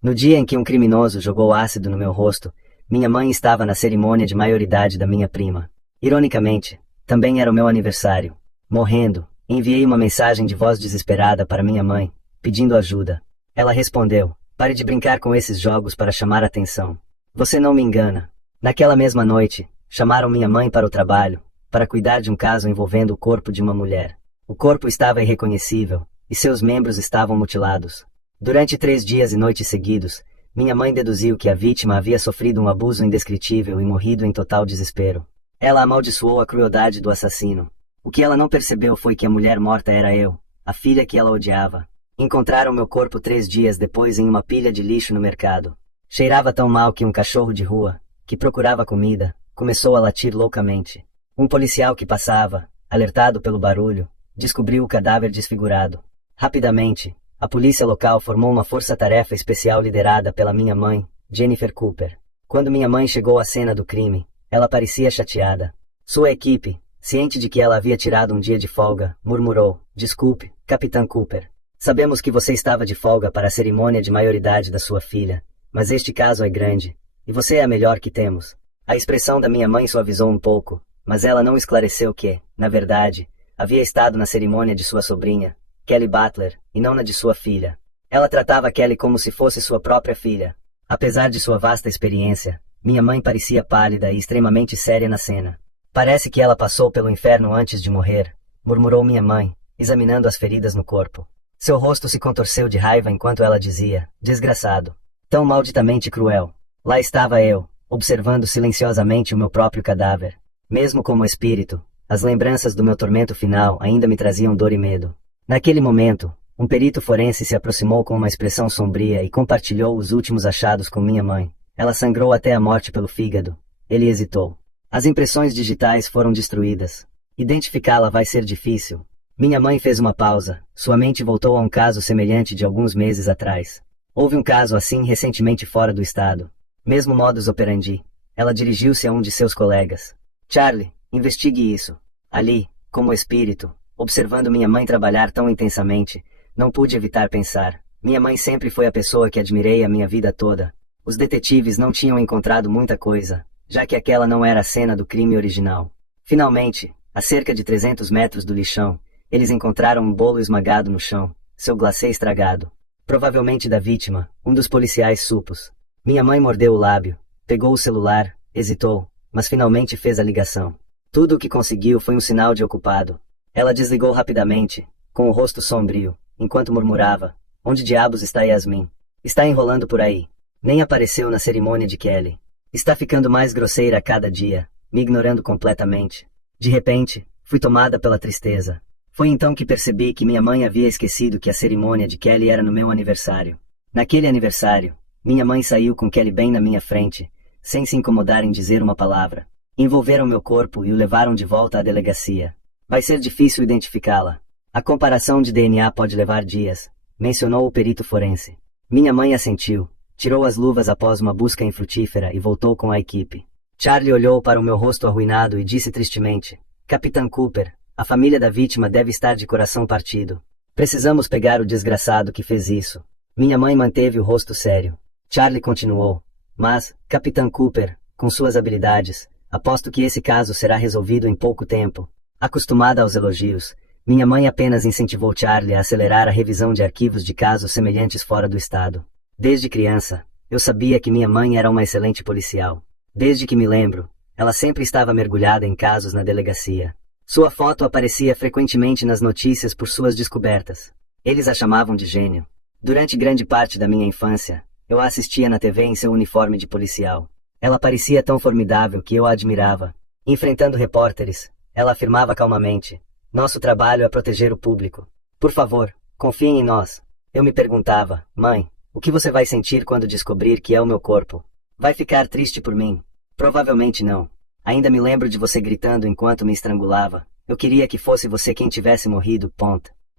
No dia em que um criminoso jogou ácido no meu rosto, minha mãe estava na cerimônia de maioridade da minha prima. Ironicamente, também era o meu aniversário. Morrendo, enviei uma mensagem de voz desesperada para minha mãe, pedindo ajuda. Ela respondeu: "Pare de brincar com esses jogos para chamar atenção. Você não me engana." Naquela mesma noite, chamaram minha mãe para o trabalho, para cuidar de um caso envolvendo o corpo de uma mulher. O corpo estava irreconhecível, e seus membros estavam mutilados. Durante 3 dias e noites seguidos, minha mãe deduziu que a vítima havia sofrido um abuso indescritível e morrido em total desespero. Ela amaldiçoou a crueldade do assassino. O que ela não percebeu foi que a mulher morta era eu, a filha que ela odiava. Encontraram meu corpo 3 dias depois em uma pilha de lixo no mercado. Cheirava tão mal que um cachorro de rua, que procurava comida, começou a latir loucamente. Um policial que passava, alertado pelo barulho, descobriu o cadáver desfigurado. Rapidamente, a polícia local formou uma força-tarefa especial liderada pela minha mãe, Jennifer Cooper. Quando minha mãe chegou à cena do crime, ela parecia chateada. Sua equipe, ciente de que ela havia tirado um dia de folga, murmurou: "Desculpe, Capitã Cooper. Sabemos que você estava de folga para a cerimônia de maioridade da sua filha, mas este caso é grande, e você é a melhor que temos." A expressão da minha mãe suavizou um pouco, mas ela não esclareceu que, na verdade, havia estado na cerimônia de sua sobrinha, Kelly Butler, e não na de sua filha. Ela tratava Kelly como se fosse sua própria filha. Apesar de sua vasta experiência, minha mãe parecia pálida e extremamente séria na cena. "Parece que ela passou pelo inferno antes de morrer", murmurou minha mãe, examinando as feridas no corpo. Seu rosto se contorceu de raiva enquanto ela dizia: "Desgraçado. Tão malditamente cruel." Lá estava eu, observando silenciosamente o meu próprio cadáver. Mesmo como espírito, as lembranças do meu tormento final ainda me traziam dor e medo. Naquele momento, um perito forense se aproximou com uma expressão sombria e compartilhou os últimos achados com minha mãe. "Ela sangrou até a morte pelo fígado." Ele hesitou. "As impressões digitais foram destruídas. Identificá-la vai ser difícil." Minha mãe fez uma pausa. Sua mente voltou a um caso semelhante de alguns meses atrás. "Houve um caso assim recentemente fora do estado. Mesmo modus operandi." Ela dirigiu-se a um de seus colegas. "Charlie, investigue isso." Ali, como espírito, observando minha mãe trabalhar tão intensamente, não pude evitar pensar: minha mãe sempre foi a pessoa que admirei a minha vida toda. Os detetives não tinham encontrado muita coisa, já que aquela não era a cena do crime original. Finalmente, a cerca de 300 metros do lixão, eles encontraram um bolo esmagado no chão, seu glacê estragado. Provavelmente da vítima, um dos policiais supos. Minha mãe mordeu o lábio, pegou o celular, hesitou, mas finalmente fez a ligação. Tudo o que conseguiu foi um sinal de ocupado. Ela desligou rapidamente, com o rosto sombrio, enquanto murmurava: "Onde diabos está Yasmin? Está enrolando por aí. Nem apareceu na cerimônia de Kelly. Está ficando mais grosseira a cada dia, me ignorando completamente." De repente, fui tomada pela tristeza. Foi então que percebi que minha mãe havia esquecido que a cerimônia de Kelly era no meu aniversário. Naquele aniversário, minha mãe saiu com Kelly bem na minha frente, sem se incomodar em dizer uma palavra. Envolveram meu corpo e o levaram de volta à delegacia. "Vai ser difícil identificá-la. A comparação de DNA pode levar dias", mencionou o perito forense. Minha mãe assentiu, tirou as luvas após uma busca infrutífera e voltou com a equipe. Charlie olhou para o meu rosto arruinado e disse tristemente: "Capitã Cooper, a família da vítima deve estar de coração partido. Precisamos pegar o desgraçado que fez isso." Minha mãe manteve o rosto sério. Charlie continuou: "Mas, Capitã Cooper, com suas habilidades, aposto que esse caso será resolvido em pouco tempo." Acostumada aos elogios, minha mãe apenas incentivou Charlie a acelerar a revisão de arquivos de casos semelhantes fora do estado. Desde criança, eu sabia que minha mãe era uma excelente policial. Desde que me lembro, ela sempre estava mergulhada em casos na delegacia. Sua foto aparecia frequentemente nas notícias por suas descobertas. Eles a chamavam de gênio. Durante grande parte da minha infância, eu a assistia na TV em seu uniforme de policial. Ela parecia tão formidável que eu a admirava. Enfrentando repórteres, ela afirmava calmamente: "Nosso trabalho é proteger o público. Por favor, confiem em nós." Eu me perguntava: "Mãe, o que você vai sentir quando descobrir que é o meu corpo? Vai ficar triste por mim?" "Provavelmente não. Ainda me lembro de você gritando enquanto me estrangulava: 'Eu queria que fosse você quem tivesse morrido.'"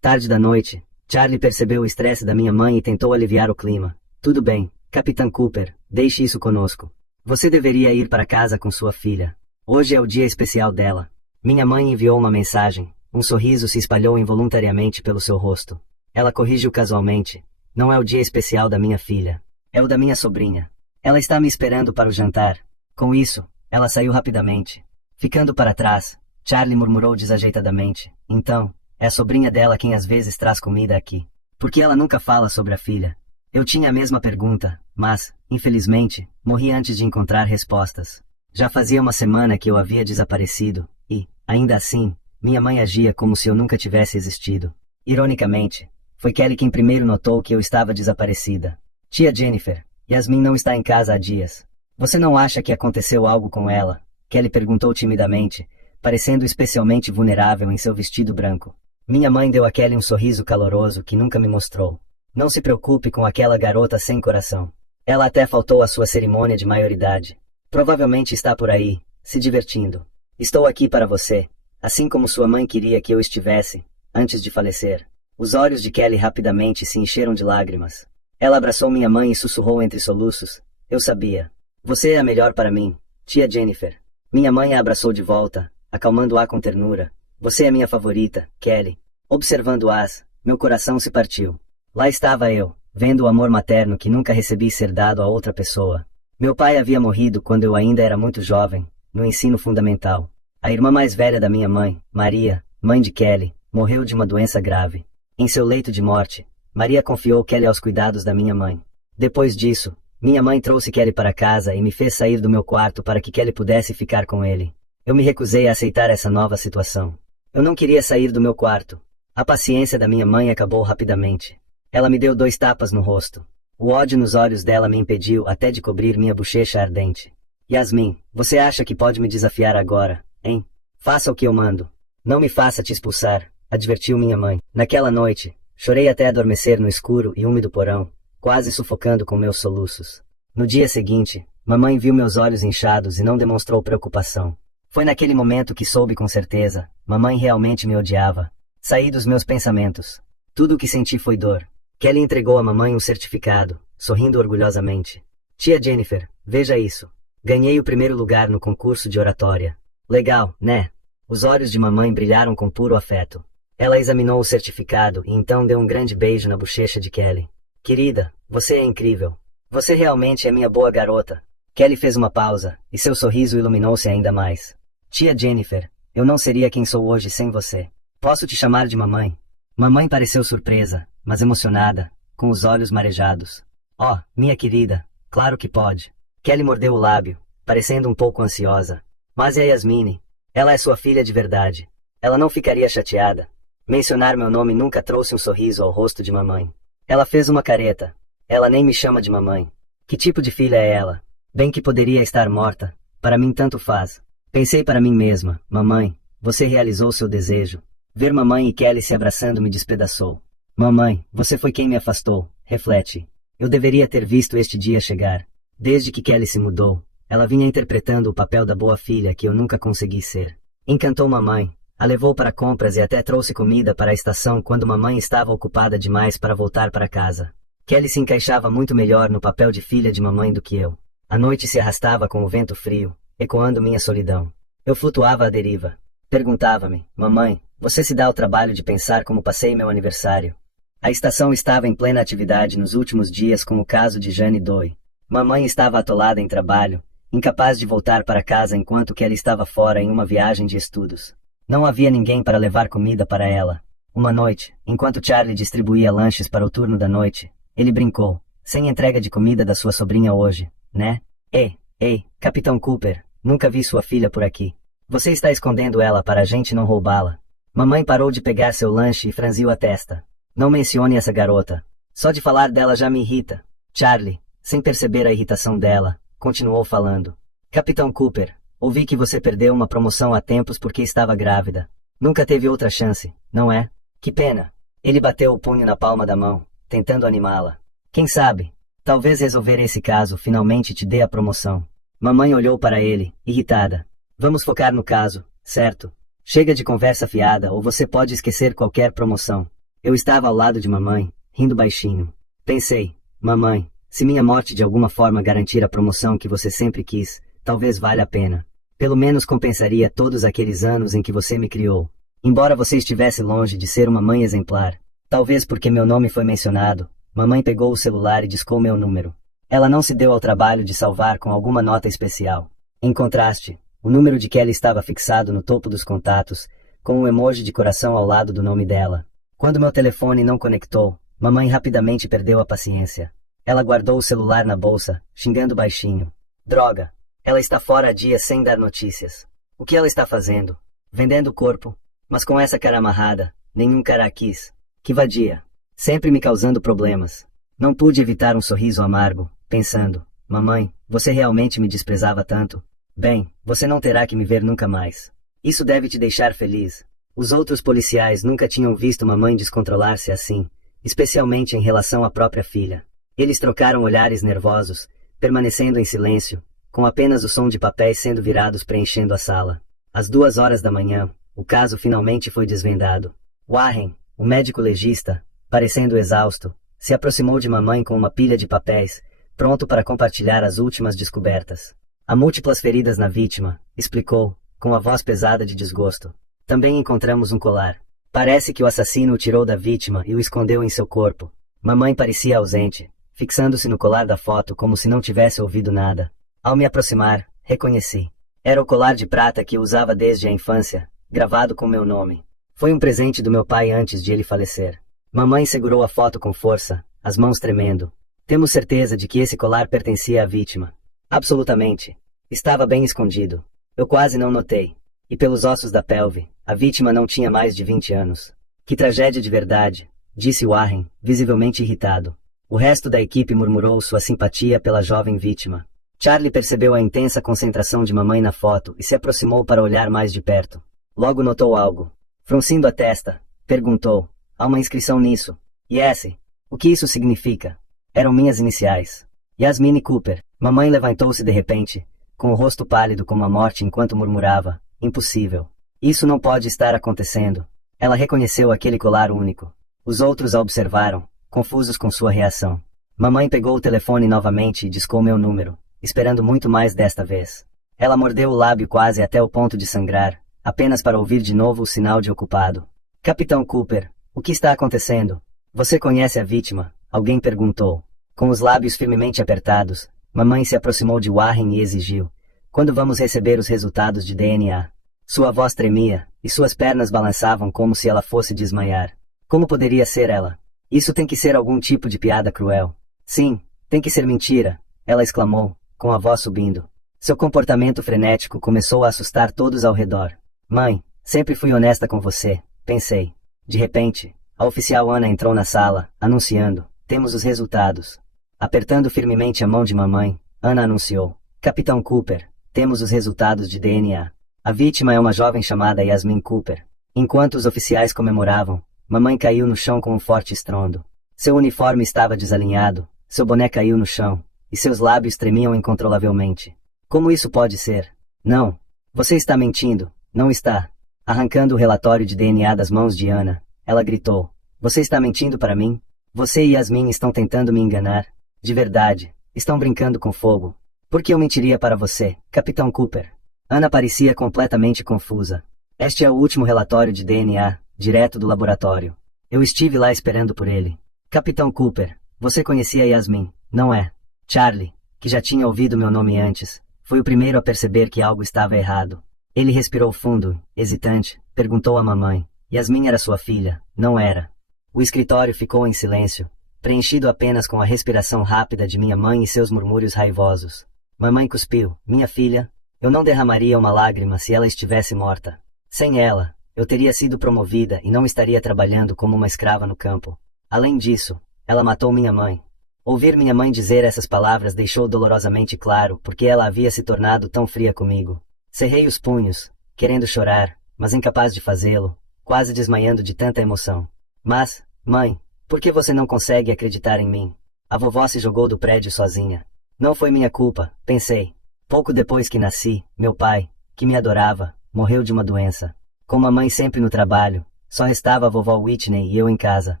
Tarde da noite, Charlie percebeu o estresse da minha mãe e tentou aliviar o clima. "Tudo bem, Capitã Cooper, deixe isso conosco. Você deveria ir para casa com sua filha. Hoje é o dia especial dela." Minha mãe enviou uma mensagem. Um sorriso se espalhou involuntariamente pelo seu rosto. Ela corrigiu casualmente: "Não é o dia especial da minha filha. É o da minha sobrinha. Ela está me esperando para o jantar. Com isso, ela saiu rapidamente. Ficando para trás, Charlie murmurou desajeitadamente. Então, é a sobrinha dela quem às vezes traz comida aqui. Por que ela nunca fala sobre a filha? Eu tinha a mesma pergunta, mas, infelizmente, morri antes de encontrar respostas. Já fazia uma semana que eu havia desaparecido, e, ainda assim, minha mãe agia como se eu nunca tivesse existido. Ironicamente, foi Kelly quem primeiro notou que eu estava desaparecida. Tia Jennifer, Yasmin não está em casa há dias. Você não acha que aconteceu algo com ela? Kelly perguntou timidamente, parecendo especialmente vulnerável em seu vestido branco. Minha mãe deu a Kelly um sorriso caloroso que nunca me mostrou. Não se preocupe com aquela garota sem coração. Ela até faltou à sua cerimônia de maioridade. Provavelmente está por aí, se divertindo. Estou aqui para você, assim como sua mãe queria que eu estivesse, antes de falecer. Os olhos de Kelly rapidamente se encheram de lágrimas. Ela abraçou minha mãe e sussurrou entre soluços. Eu sabia. Você é a melhor para mim, tia Jennifer. Minha mãe a abraçou de volta, acalmando-a com ternura. Você é minha favorita, Kelly. Observando-as, meu coração se partiu. Lá estava eu, vendo o amor materno que nunca recebi ser dado a outra pessoa. Meu pai havia morrido quando eu ainda era muito jovem, no ensino fundamental. A irmã mais velha da minha mãe, Maria, mãe de Kelly, morreu de uma doença grave. Em seu leito de morte, Maria confiou Kelly aos cuidados da minha mãe. Depois disso, minha mãe trouxe Kelly para casa e me fez sair do meu quarto para que Kelly pudesse ficar com ele. Eu me recusei a aceitar essa nova situação. Eu não queria sair do meu quarto. A paciência da minha mãe acabou rapidamente. Ela me deu 2 tapas no rosto. O ódio nos olhos dela me impediu até de cobrir minha bochecha ardente. Yasmin, você acha que pode me desafiar agora, hein? Faça o que eu mando. Não me faça te expulsar, advertiu minha mãe. Naquela noite, chorei até adormecer no escuro e úmido porão, quase sufocando com meus soluços. No dia seguinte, mamãe viu meus olhos inchados e não demonstrou preocupação. Foi naquele momento que soube com certeza, mamãe realmente me odiava. Saí dos meus pensamentos. Tudo o que senti foi dor. Kelly entregou à mamãe um certificado, sorrindo orgulhosamente. Tia Jennifer, veja isso. Ganhei o primeiro lugar no concurso de oratória. Legal, né? Os olhos de mamãe brilharam com puro afeto. Ela examinou o certificado e então deu um grande beijo na bochecha de Kelly. Querida, você é incrível. Você realmente é minha boa garota. Kelly fez uma pausa, e seu sorriso iluminou-se ainda mais. Tia Jennifer, eu não seria quem sou hoje sem você. Posso te chamar de mamãe? Mamãe pareceu surpresa, mas emocionada, com os olhos marejados. Oh, minha querida, claro que pode. Kelly mordeu o lábio, parecendo um pouco ansiosa. Mas e a Yasmine? Ela é sua filha de verdade. Ela não ficaria chateada. Mencionar meu nome nunca trouxe um sorriso ao rosto de mamãe. Ela fez uma careta. Ela nem me chama de mamãe. Que tipo de filha é ela? Bem que poderia estar morta. Para mim tanto faz. Pensei para mim mesma, mamãe, você realizou seu desejo. Ver mamãe e Kelly se abraçando me despedaçou. Mamãe, você foi quem me afastou, reflete. Eu deveria ter visto este dia chegar. Desde que Kelly se mudou, ela vinha interpretando o papel da boa filha que eu nunca consegui ser. Encantou mamãe, a levou para compras e até trouxe comida para a estação quando mamãe estava ocupada demais para voltar para casa. Kelly se encaixava muito melhor no papel de filha de mamãe do que eu. A noite se arrastava com o vento frio, ecoando minha solidão. Eu flutuava à deriva. Perguntava-me, mamãe, você se dá o trabalho de pensar como passei meu aniversário? A estação estava em plena atividade nos últimos dias com o caso de Jane Doe. Mamãe estava atolada em trabalho, incapaz de voltar para casa enquanto Kelly estava fora em uma viagem de estudos. Não havia ninguém para levar comida para ela. Uma noite, enquanto Charlie distribuía lanches para o turno da noite, ele brincou, sem entrega de comida da sua sobrinha hoje, né? Ei, Capitão Cooper, nunca vi sua filha por aqui. Você está escondendo ela para a gente não roubá-la. Mamãe parou de pegar seu lanche e franziu a testa. Não mencione essa garota. Só de falar dela já me irrita. Charlie, sem perceber a irritação dela, continuou falando. Capitão Cooper, ouvi que você perdeu uma promoção há tempos porque estava grávida. Nunca teve outra chance, não é? Que pena. Ele bateu o punho na palma da mão, tentando animá-la. Quem sabe? Talvez resolver esse caso finalmente te dê a promoção. Mamãe olhou para ele, irritada. Vamos focar no caso, certo? Chega de conversa fiada ou você pode esquecer qualquer promoção. Eu estava ao lado de mamãe, rindo baixinho. Pensei, mamãe, se minha morte de alguma forma garantir a promoção que você sempre quis, talvez valha a pena. Pelo menos compensaria todos aqueles anos em que você me criou. Embora você estivesse longe de ser uma mãe exemplar, talvez porque meu nome foi mencionado, mamãe pegou o celular e discou meu número. Ela não se deu ao trabalho de salvar com alguma nota especial. Em contraste, o número de Kelly estava fixado no topo dos contatos, com um emoji de coração ao lado do nome dela. Quando meu telefone não conectou, mamãe rapidamente perdeu a paciência. Ela guardou o celular na bolsa, xingando baixinho. Droga! Ela está fora há dias sem dar notícias. O que ela está fazendo? Vendendo o corpo? Mas com essa cara amarrada, nenhum cara a quis. Que vadia! Sempre me causando problemas. Não pude evitar um sorriso amargo, pensando, mamãe, você realmente me desprezava tanto? Bem, você não terá que me ver nunca mais. Isso deve te deixar feliz. Os outros policiais nunca tinham visto mamãe descontrolar-se assim, especialmente em relação à própria filha. Eles trocaram olhares nervosos, permanecendo em silêncio, com apenas o som de papéis sendo virados preenchendo a sala. Às 2 horas da manhã, o caso finalmente foi desvendado. Warren, o médico legista, parecendo exausto, se aproximou de mamãe com uma pilha de papéis, pronto para compartilhar as últimas descobertas. Há múltiplas feridas na vítima, explicou, com a voz pesada de desgosto. Também encontramos um colar. Parece que o assassino o tirou da vítima e o escondeu em seu corpo. Mamãe parecia ausente, fixando-se no colar da foto como se não tivesse ouvido nada. Ao me aproximar, reconheci. Era o colar de prata que usava desde a infância, gravado com meu nome. Foi um presente do meu pai antes de ele falecer. Mamãe segurou a foto com força, as mãos tremendo. Temos certeza de que esse colar pertencia à vítima. Absolutamente. Estava bem escondido. Eu quase não notei. E pelos ossos da pelve, a vítima não tinha mais de 20 anos. Que tragédia de verdade, disse Warren, visivelmente irritado. O resto da equipe murmurou sua simpatia pela jovem vítima. Charlie percebeu a intensa concentração de mamãe na foto e se aproximou para olhar mais de perto. Logo notou algo. Fruncindo a testa, perguntou, há uma inscrição nisso. Yes. O que isso significa? Eram minhas iniciais. Yasmine Cooper. Mamãe levantou-se de repente, com o rosto pálido como a morte enquanto murmurava, impossível. Isso não pode estar acontecendo. Ela reconheceu aquele colar único. Os outros a observaram, confusos com sua reação. Mamãe pegou o telefone novamente e discou meu número, esperando muito mais desta vez. Ela mordeu o lábio quase até o ponto de sangrar, apenas para ouvir de novo o sinal de ocupado. Capitão Cooper, o que está acontecendo? Você conhece a vítima? Alguém perguntou. Com os lábios firmemente apertados, mamãe se aproximou de Warren e exigiu. Quando vamos receber os resultados de DNA? Sua voz tremia, e suas pernas balançavam como se ela fosse desmaiar. Como poderia ser ela? Isso tem que ser algum tipo de piada cruel. Sim, tem que ser mentira, ela exclamou, com a voz subindo. Seu comportamento frenético começou a assustar todos ao redor. Mãe, sempre fui honesta com você, pensei. De repente, a oficial Ana entrou na sala, anunciando, temos os resultados. Apertando firmemente a mão de mamãe, Ana anunciou, Capitão Cooper, temos os resultados de DNA. A vítima é uma jovem chamada Yasmine Cooper. Enquanto os oficiais comemoravam, mamãe caiu no chão com um forte estrondo. Seu uniforme estava desalinhado, seu boné caiu no chão, e seus lábios tremiam incontrolavelmente. Como isso pode ser? Não. Você está mentindo, não está? Arrancando o relatório de DNA das mãos de Ana, ela gritou. Você está mentindo para mim? Você e Yasmine estão tentando me enganar. De verdade, estão brincando com fogo. Por que eu mentiria para você, Capitão Cooper? Ana parecia completamente confusa. Este é o último relatório de DNA, direto do laboratório. Eu estive lá esperando por ele. Capitão Cooper, você conhecia Yasmine, não é? Charlie, que já tinha ouvido meu nome antes, foi o primeiro a perceber que algo estava errado. Ele respirou fundo, hesitante, perguntou à mamãe. Yasmine era sua filha, não era? O escritório ficou em silêncio, preenchido apenas com a respiração rápida de minha mãe e seus murmúrios raivosos. Mamãe cuspiu, minha filha, eu não derramaria uma lágrima se ela estivesse morta. Sem ela, eu teria sido promovida e não estaria trabalhando como uma escrava no campo. Além disso, ela matou minha mãe. Ouvir minha mãe dizer essas palavras deixou dolorosamente claro porque ela havia se tornado tão fria comigo. Cerrei os punhos, querendo chorar, mas incapaz de fazê-lo, quase desmaiando de tanta emoção. Mas, mãe, por que você não consegue acreditar em mim? A vovó se jogou do prédio sozinha. Não foi minha culpa, pensei. Pouco depois que nasci, meu pai, que me adorava, morreu de uma doença. Com a mãe sempre no trabalho, só restava a vovó Whitney e eu em casa.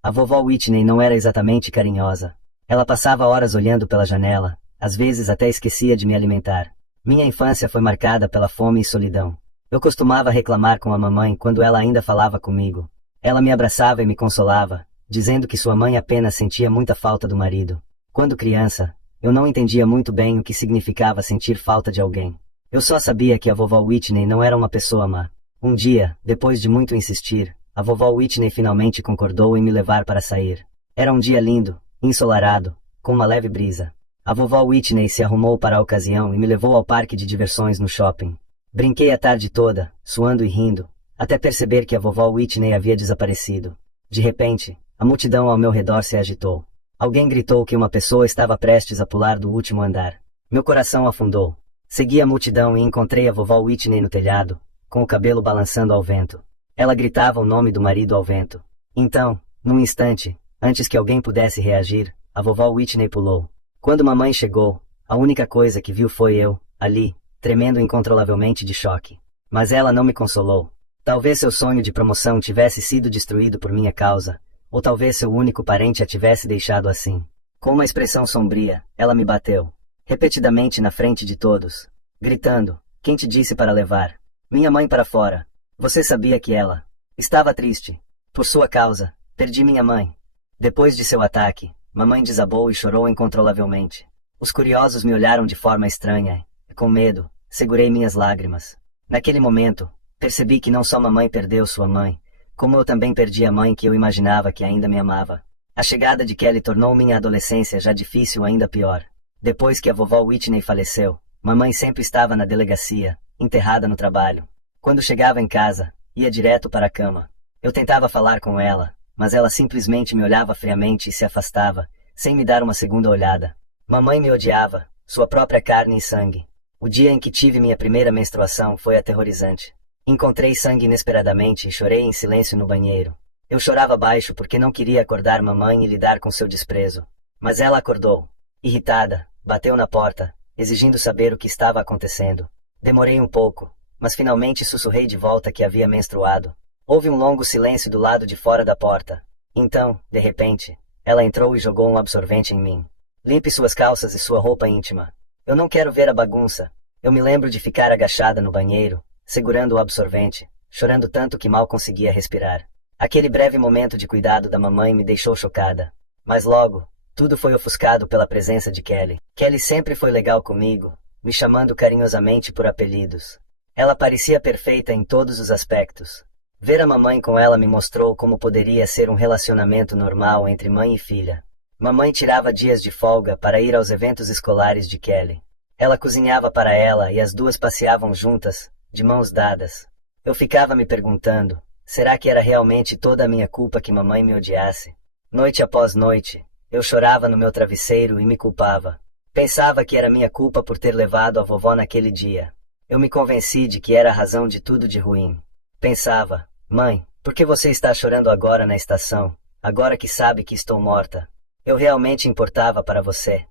A vovó Whitney não era exatamente carinhosa. Ela passava horas olhando pela janela, às vezes até esquecia de me alimentar. Minha infância foi marcada pela fome e solidão. Eu costumava reclamar com a mamãe quando ela ainda falava comigo. Ela me abraçava e me consolava, dizendo que sua mãe apenas sentia muita falta do marido. Quando criança, Eu não entendia muito bem o que significava sentir falta de alguém. Eu só sabia que a vovó Whitney não era uma pessoa má. Um dia, depois de muito insistir, a vovó Whitney finalmente concordou em me levar para sair. Era um dia lindo, ensolarado, com uma leve brisa. A vovó Whitney se arrumou para a ocasião e me levou ao parque de diversões no shopping. Brinquei a tarde toda, suando e rindo, até perceber que a vovó Whitney havia desaparecido. De repente, a multidão ao meu redor se agitou. Alguém gritou que uma pessoa estava prestes a pular do último andar. Meu coração afundou. Segui a multidão e encontrei a vovó Whitney no telhado, com o cabelo balançando ao vento. Ela gritava o nome do marido ao vento. Então, num instante, antes que alguém pudesse reagir, a vovó Whitney pulou. Quando mamãe chegou, a única coisa que viu foi eu, ali, tremendo incontrolavelmente de choque. Mas ela não me consolou. Talvez seu sonho de promoção tivesse sido destruído por minha causa, ou talvez seu único parente a tivesse deixado assim. Com uma expressão sombria, ela me bateu. Repetidamente na frente de todos, gritando: "Quem te disse para levar minha mãe para fora? Você sabia que ela estava triste. Por sua causa, perdi minha mãe." Depois de seu ataque, mamãe desabou e chorou incontrolavelmente. Os curiosos me olharam de forma estranha e, com medo, segurei minhas lágrimas. Naquele momento, percebi que não só mamãe perdeu sua mãe, como eu também perdi a mãe que eu imaginava que ainda me amava. A chegada de Kelly tornou minha adolescência já difícil ainda pior. Depois que a vovó Whitney faleceu, mamãe sempre estava na delegacia, enterrada no trabalho. Quando chegava em casa, ia direto para a cama. Eu tentava falar com ela, mas ela simplesmente me olhava friamente e se afastava, sem me dar uma segunda olhada. Mamãe me odiava, sua própria carne e sangue. O dia em que tive minha primeira menstruação foi aterrorizante. Encontrei sangue inesperadamente e chorei em silêncio no banheiro. Eu chorava baixo porque não queria acordar mamãe e lidar com seu desprezo. Mas ela acordou. Irritada, bateu na porta, exigindo saber o que estava acontecendo. Demorei um pouco, mas finalmente sussurrei de volta que havia menstruado. Houve um longo silêncio do lado de fora da porta. Então, de repente, ela entrou e jogou um absorvente em mim. "Limpe suas calças e sua roupa íntima. Eu não quero ver a bagunça." Eu me lembro de ficar agachada no banheiro, segurando o absorvente, chorando tanto que mal conseguia respirar. Aquele breve momento de cuidado da mamãe me deixou chocada. Mas logo, tudo foi ofuscado pela presença de Kelly. Kelly sempre foi legal comigo, me chamando carinhosamente por apelidos. Ela parecia perfeita em todos os aspectos. Ver a mamãe com ela me mostrou como poderia ser um relacionamento normal entre mãe e filha. Mamãe tirava dias de folga para ir aos eventos escolares de Kelly. Ela cozinhava para ela e as duas passeavam juntas, de mãos dadas. Eu ficava me perguntando, será que era realmente toda a minha culpa que mamãe me odiasse? Noite após noite, eu chorava no meu travesseiro e me culpava. Pensava que era minha culpa por ter levado a vovó naquele dia. Eu me convenci de que era a razão de tudo de ruim. Pensava: "Mãe, por que você está chorando agora na estação, agora que sabe que estou morta? Eu realmente importava para você."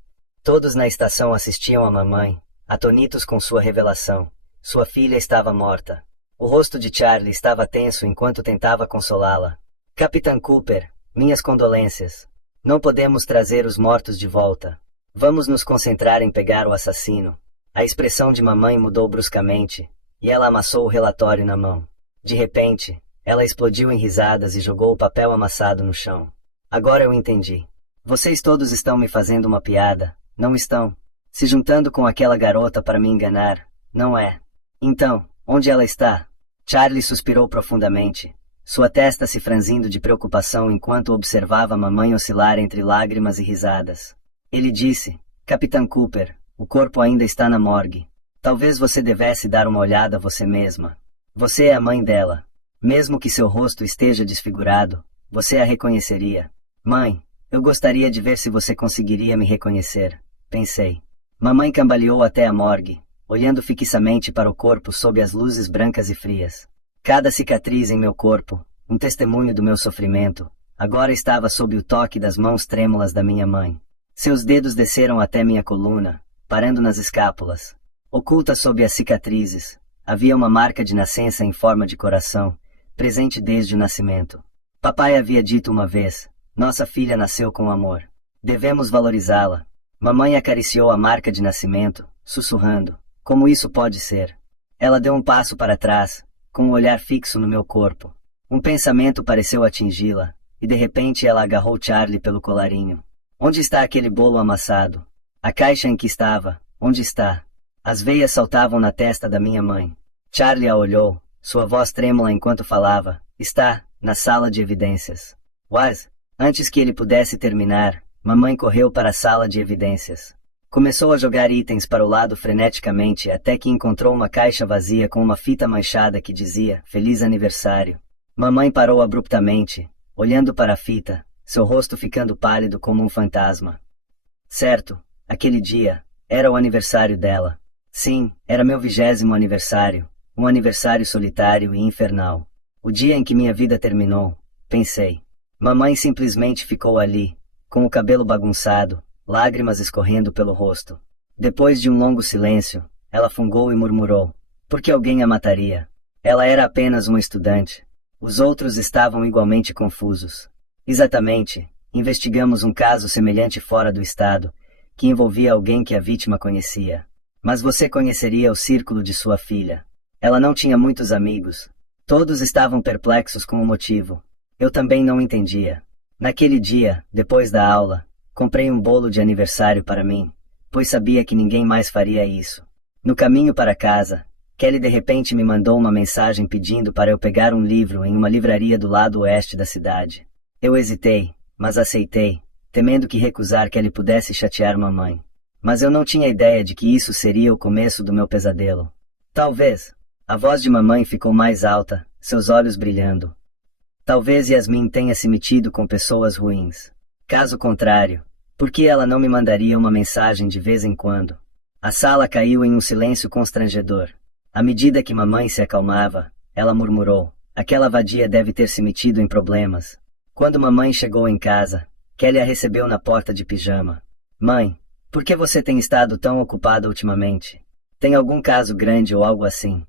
Todos na estação assistiam a mamãe, atonitos com sua revelação. Sua filha estava morta. O rosto de Charlie estava tenso enquanto tentava consolá-la. "Capitã Cooper, minhas condolências. Não podemos trazer os mortos de volta. Vamos nos concentrar em pegar o assassino." A expressão de mamãe mudou bruscamente, e ela amassou o relatório na mão. De repente, ela explodiu em risadas e jogou o papel amassado no chão. "Agora eu entendi. Vocês todos estão me fazendo uma piada, não estão? Se juntando com aquela garota para me enganar, não é? Então, onde ela está?" Charlie suspirou profundamente, sua testa se franzindo de preocupação enquanto observava a mamãe oscilar entre lágrimas e risadas. Ele disse: "Capitã Cooper, o corpo ainda está na morgue. Talvez você devesse dar uma olhada você mesma. Você é a mãe dela. Mesmo que seu rosto esteja desfigurado, você a reconheceria." "Mãe, eu gostaria de ver se você conseguiria me reconhecer", pensei. Mamãe cambaleou até a morgue, olhando fixamente para o corpo sob as luzes brancas e frias. Cada cicatriz em meu corpo, um testemunho do meu sofrimento, agora estava sob o toque das mãos trêmulas da minha mãe. Seus dedos desceram até minha coluna, parando nas escápulas. Oculta sob as cicatrizes, havia uma marca de nascença em forma de coração, presente desde o nascimento. Papai havia dito uma vez: "Nossa filha nasceu com amor. Devemos valorizá-la." Mamãe acariciou a marca de nascimento, sussurrando: "Como isso pode ser?" Ela deu um passo para trás, com um olhar fixo no meu corpo. Um pensamento pareceu atingi-la, e de repente ela agarrou Charlie pelo colarinho. "Onde está aquele bolo amassado?" A caixa em que estava, onde está? As veias saltavam na testa da minha mãe. Charlie a olhou, sua voz trêmula enquanto falava. Está, na sala de evidências. Was? Antes que ele pudesse terminar, mamãe correu para a sala de evidências. Começou a jogar itens para o lado freneticamente até que encontrou uma caixa vazia com uma fita manchada que dizia, Feliz Aniversário. Mamãe parou abruptamente, olhando para a fita, seu rosto ficando pálido como um fantasma. Certo, aquele dia, era o aniversário dela. Sim, era meu 20º aniversário, um aniversário solitário e infernal. O dia em que minha vida terminou, pensei. Mamãe simplesmente ficou ali, com o cabelo bagunçado, lágrimas escorrendo pelo rosto. Depois de um longo silêncio, ela fungou e murmurou. Por que alguém a mataria? Ela era apenas uma estudante. Os outros estavam igualmente confusos. Exatamente, investigamos um caso semelhante fora do estado, que envolvia alguém que a vítima conhecia. Mas você conheceria o círculo de sua filha. Ela não tinha muitos amigos. Todos estavam perplexos com o motivo. Eu também não entendia. Naquele dia, depois da aula, comprei um bolo de aniversário para mim, pois sabia que ninguém mais faria isso. No caminho para casa, Kelly de repente me mandou uma mensagem pedindo para eu pegar um livro em uma livraria do lado oeste da cidade. Eu hesitei, mas aceitei, temendo que recusar Kelly pudesse chatear mamãe. Mas eu não tinha ideia de que isso seria o começo do meu pesadelo. Talvez. A voz de mamãe ficou mais alta, seus olhos brilhando. Talvez Yasmin tenha se metido com pessoas ruins. Caso contrário, por que ela não me mandaria uma mensagem de vez em quando? A sala caiu em um silêncio constrangedor. À medida que mamãe se acalmava, ela murmurou, aquela vadia deve ter se metido em problemas. Quando mamãe chegou em casa, Kelly a recebeu na porta de pijama. Mãe, por que você tem estado tão ocupada ultimamente? Tem algum caso grande ou algo assim?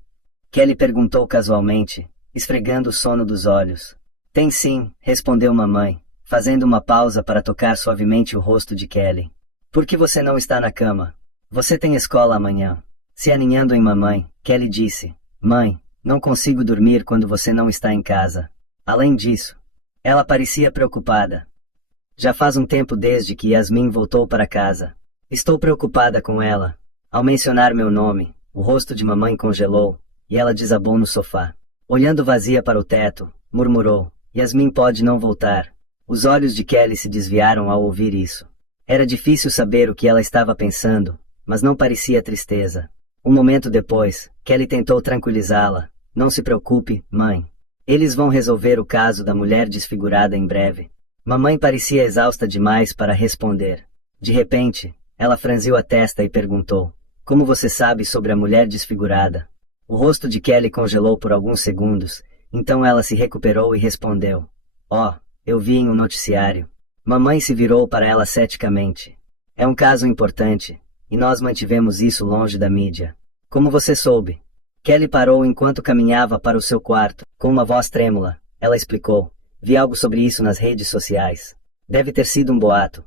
Kelly perguntou casualmente, esfregando o sono dos olhos. Tem sim, respondeu mamãe, fazendo uma pausa para tocar suavemente o rosto de Kelly. Por que você não está na cama? Você tem escola amanhã. Se aninhando em mamãe, Kelly disse, Mãe, não consigo dormir quando você não está em casa. Além disso, ela parecia preocupada. Já faz um tempo desde que Yasmin voltou para casa. Estou preocupada com ela. Ao mencionar meu nome, o rosto de mamãe congelou, e ela desabou no sofá. Olhando vazia para o teto, murmurou, Yasmin pode não voltar. Os olhos de Kelly se desviaram ao ouvir isso. Era difícil saber o que ela estava pensando, mas não parecia tristeza. Um momento depois, Kelly tentou tranquilizá-la. Não se preocupe, mãe. Eles vão resolver o caso da mulher desfigurada em breve. Mamãe parecia exausta demais para responder. De repente, ela franziu a testa e perguntou, como você sabe sobre a mulher desfigurada? O rosto de Kelly congelou por alguns segundos, então ela se recuperou e respondeu. Eu vi em um noticiário. Mamãe se virou para ela ceticamente. É um caso importante, e nós mantivemos isso longe da mídia. Como você soube? Kelly parou enquanto caminhava para o seu quarto. Com uma voz trêmula, ela explicou. Vi algo sobre isso nas redes sociais. Deve ter sido um boato.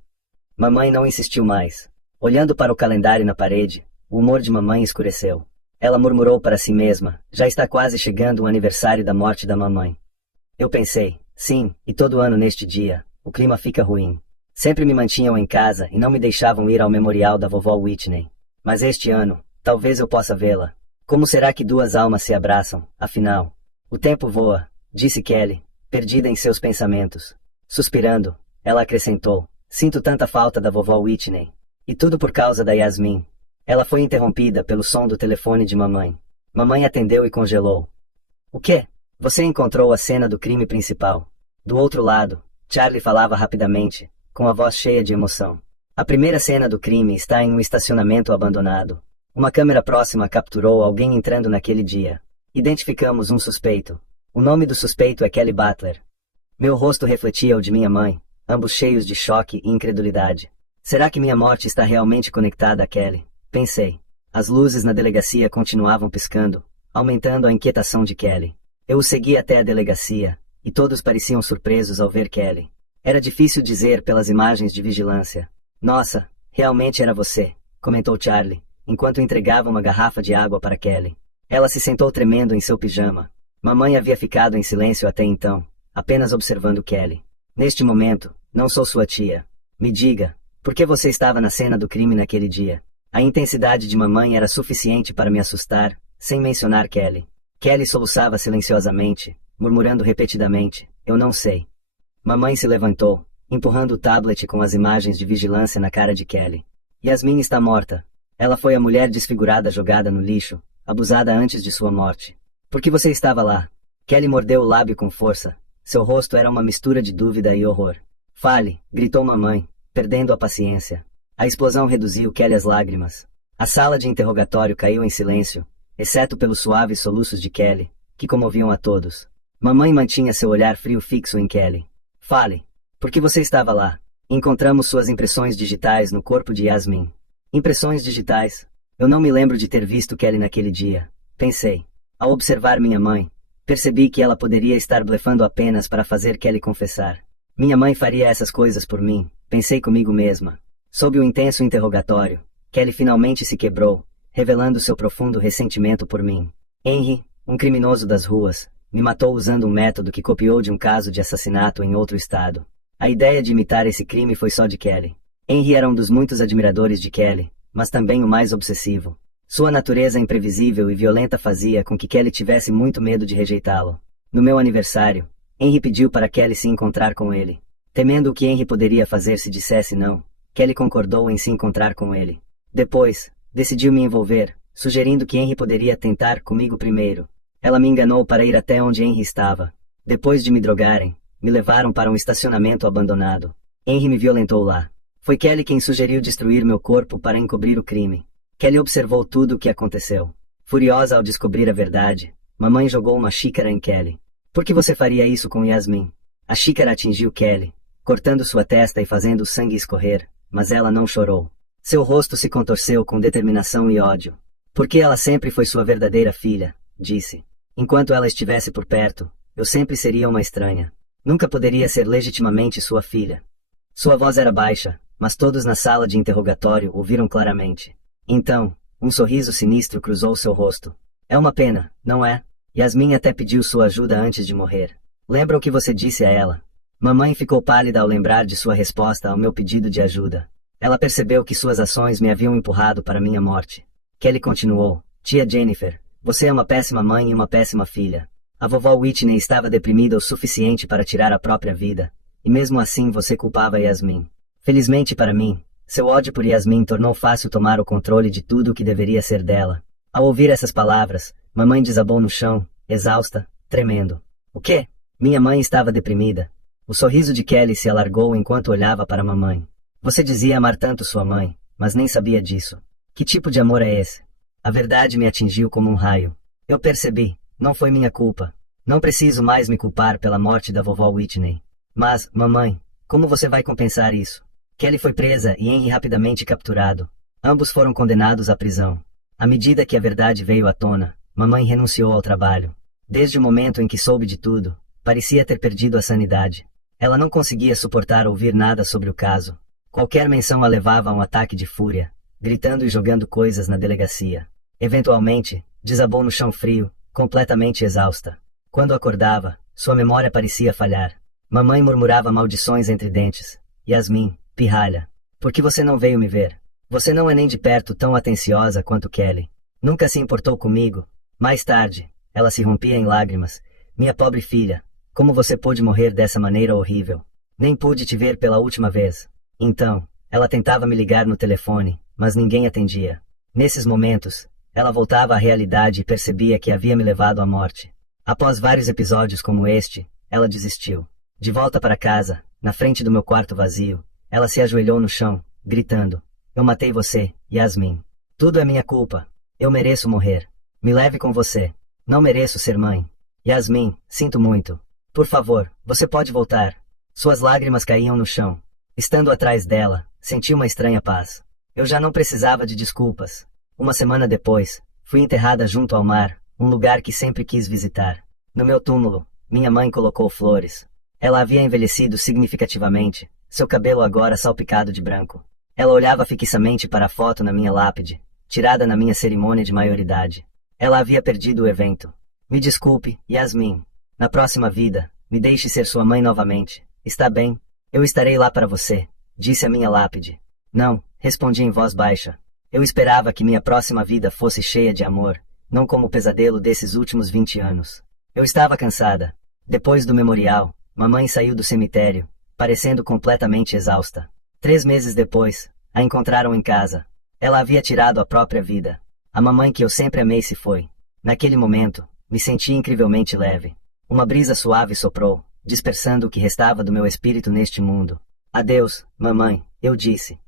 Mamãe não insistiu mais. Olhando para o calendário na parede, o humor de mamãe escureceu. Ela murmurou para si mesma, já está quase chegando o aniversário da morte da mamãe. Eu pensei, sim, e todo ano neste dia, o clima fica ruim. Sempre me mantinham em casa e não me deixavam ir ao memorial da vovó Whitney. Mas este ano, talvez eu possa vê-la. Como será que duas almas se abraçam, afinal? O tempo voa, disse Kelly, perdida em seus pensamentos. Suspirando, ela acrescentou, sinto tanta falta da vovó Whitney. E tudo por causa da Yasmin. Ela foi interrompida pelo som do telefone de mamãe. Mamãe atendeu e congelou. O quê? Você encontrou a cena do crime principal. Do outro lado, Charlie falava rapidamente, com a voz cheia de emoção. A primeira cena do crime está em um estacionamento abandonado. Uma câmera próxima capturou alguém entrando naquele dia. Identificamos um suspeito. O nome do suspeito é Kelly Butler. Meu rosto refletia o de minha mãe, ambos cheios de choque e incredulidade. Será que minha morte está realmente conectada a Kelly? Pensei. As luzes na delegacia continuavam piscando, aumentando a inquietação de Kelly. Eu o segui até a delegacia, e todos pareciam surpresos ao ver Kelly. Era difícil dizer pelas imagens de vigilância. Nossa, realmente era você, comentou Charlie, enquanto entregava uma garrafa de água para Kelly. Ela se sentou tremendo em seu pijama. Mamãe havia ficado em silêncio até então, apenas observando Kelly. Neste momento, não sou sua tia. Me diga, Por que você estava na cena do crime naquele dia? A intensidade de mamãe era suficiente para me assustar, sem mencionar Kelly. Kelly soluçava silenciosamente, murmurando repetidamente, eu não sei. Mamãe se levantou, empurrando o tablet com as imagens de vigilância na cara de Kelly. Yasmin está morta. Ela foi a mulher desfigurada jogada no lixo, abusada antes de sua morte. Por que você estava lá? Kelly mordeu o lábio com força. Seu rosto era uma mistura de dúvida e horror. Fale, gritou mamãe, perdendo a paciência. A explosão reduziu Kelly às lágrimas. A sala de interrogatório caiu em silêncio, exceto pelos suaves soluços de Kelly, que comoviam a todos. Mamãe mantinha seu olhar frio fixo em Kelly. Fale. Por que você estava lá? Encontramos suas impressões digitais no corpo de Yasmin. Impressões digitais? Eu não me lembro de ter visto Kelly naquele dia. Pensei. Ao observar minha mãe, percebi que ela poderia estar blefando apenas para fazer Kelly confessar. Minha mãe faria essas coisas por mim, pensei comigo mesma. Sob o intenso interrogatório, Kelly finalmente se quebrou, revelando seu profundo ressentimento por mim. Henry, um criminoso das ruas, me matou usando um método que copiou de um caso de assassinato em outro estado. A ideia de imitar esse crime foi só de Kelly. Henry era um dos muitos admiradores de Kelly, mas também o mais obsessivo. Sua natureza imprevisível e violenta fazia com que Kelly tivesse muito medo de rejeitá-lo. No meu aniversário, Henry pediu para Kelly se encontrar com ele. Temendo o que Henry poderia fazer se dissesse não, Kelly concordou em se encontrar com ele. Depois, decidiu me envolver, sugerindo que Henry poderia tentar comigo primeiro. Ela me enganou para ir até onde Henry estava. Depois de me drogarem, me levaram para um estacionamento abandonado. Henry me violentou lá. Foi Kelly quem sugeriu destruir meu corpo para encobrir o crime. Kelly observou tudo o que aconteceu. Furiosa ao descobrir a verdade, mamãe jogou uma xícara em Kelly. Por que você faria isso com Yasmin? A xícara atingiu Kelly, cortando sua testa e fazendo o sangue escorrer, mas ela não chorou. Seu rosto se contorceu com determinação e ódio. Porque ela sempre foi sua verdadeira filha, disse. Enquanto ela estivesse por perto, eu sempre seria uma estranha. Nunca poderia ser legitimamente sua filha. Sua voz era baixa, mas todos na sala de interrogatório ouviram claramente. Então, um sorriso sinistro cruzou seu rosto. É uma pena, não é? Yasmin até pediu sua ajuda antes de morrer. Lembra o que você disse a ela? Mamãe ficou pálida ao lembrar de sua resposta ao meu pedido de ajuda. Ela percebeu que suas ações me haviam empurrado para minha morte. Kelly continuou. Tia Jennifer, você é uma péssima mãe e uma péssima filha. A vovó Whitney estava deprimida o suficiente para tirar a própria vida, e mesmo assim você culpava Yasmin. Felizmente para mim, seu ódio por Yasmin tornou fácil tomar o controle de tudo o que deveria ser dela. Ao ouvir essas palavras, mamãe desabou no chão, exausta, tremendo. O quê? Minha mãe estava deprimida. O sorriso de Kelly se alargou enquanto olhava para mamãe. Você dizia amar tanto sua mãe, mas nem sabia disso. Que tipo de amor é esse? A verdade me atingiu como um raio. Eu percebi, não foi minha culpa. Não preciso mais me culpar pela morte da vovó Whitney. Mas, mamãe, como você vai compensar isso? Kelly foi presa e Henry rapidamente capturado. Ambos foram condenados à prisão. À medida que a verdade veio à tona, mamãe renunciou ao trabalho. Desde o momento em que soube de tudo, parecia ter perdido a sanidade. Ela não conseguia suportar ouvir nada sobre o caso. Qualquer menção a levava a um ataque de fúria, gritando e jogando coisas na delegacia. Eventualmente, desabou no chão frio, completamente exausta. Quando acordava, sua memória parecia falhar. Mamãe murmurava maldições entre dentes. Yasmin, pirralha, por que você não veio me ver? Você não é nem de perto tão atenciosa quanto Kelly. Nunca se importou comigo. Mais tarde, ela se rompia em lágrimas. Minha pobre filha, como você pôde morrer dessa maneira horrível? Nem pude te ver pela última vez. Então, ela tentava me ligar no telefone, mas ninguém atendia. Nesses momentos, ela voltava à realidade e percebia que havia me levado à morte. Após vários episódios como este, ela desistiu. De volta para casa, na frente do meu quarto vazio, ela se ajoelhou no chão, gritando. Eu matei você, Yasmin. Tudo é minha culpa. Eu mereço morrer. Me leve com você. Não mereço ser mãe. Yasmin, sinto muito. Por favor, você pode voltar. Suas lágrimas caíam no chão. Estando atrás dela, senti uma estranha paz. Eu já não precisava de desculpas. Uma semana depois, fui enterrada junto ao mar, um lugar que sempre quis visitar. No meu túmulo, minha mãe colocou flores. Ela havia envelhecido significativamente, seu cabelo agora salpicado de branco. Ela olhava fixamente para a foto na minha lápide, tirada na minha cerimônia de maioridade. Ela havia perdido o evento. Me desculpe, Yasmin. Na próxima vida, me deixe ser sua mãe novamente. Está bem? Eu estarei lá para você, disse a minha lápide. Não, respondi em voz baixa. Eu esperava que minha próxima vida fosse cheia de amor, não como o pesadelo desses últimos 20 anos. Eu estava cansada. Depois do memorial, mamãe saiu do cemitério, parecendo completamente exausta. 3 meses depois, a encontraram em casa. Ela havia tirado a própria vida. A mamãe que eu sempre amei se foi. Naquele momento, me senti incrivelmente leve. Uma brisa suave soprou, dispersando o que restava do meu espírito neste mundo. Adeus, mamãe, eu disse.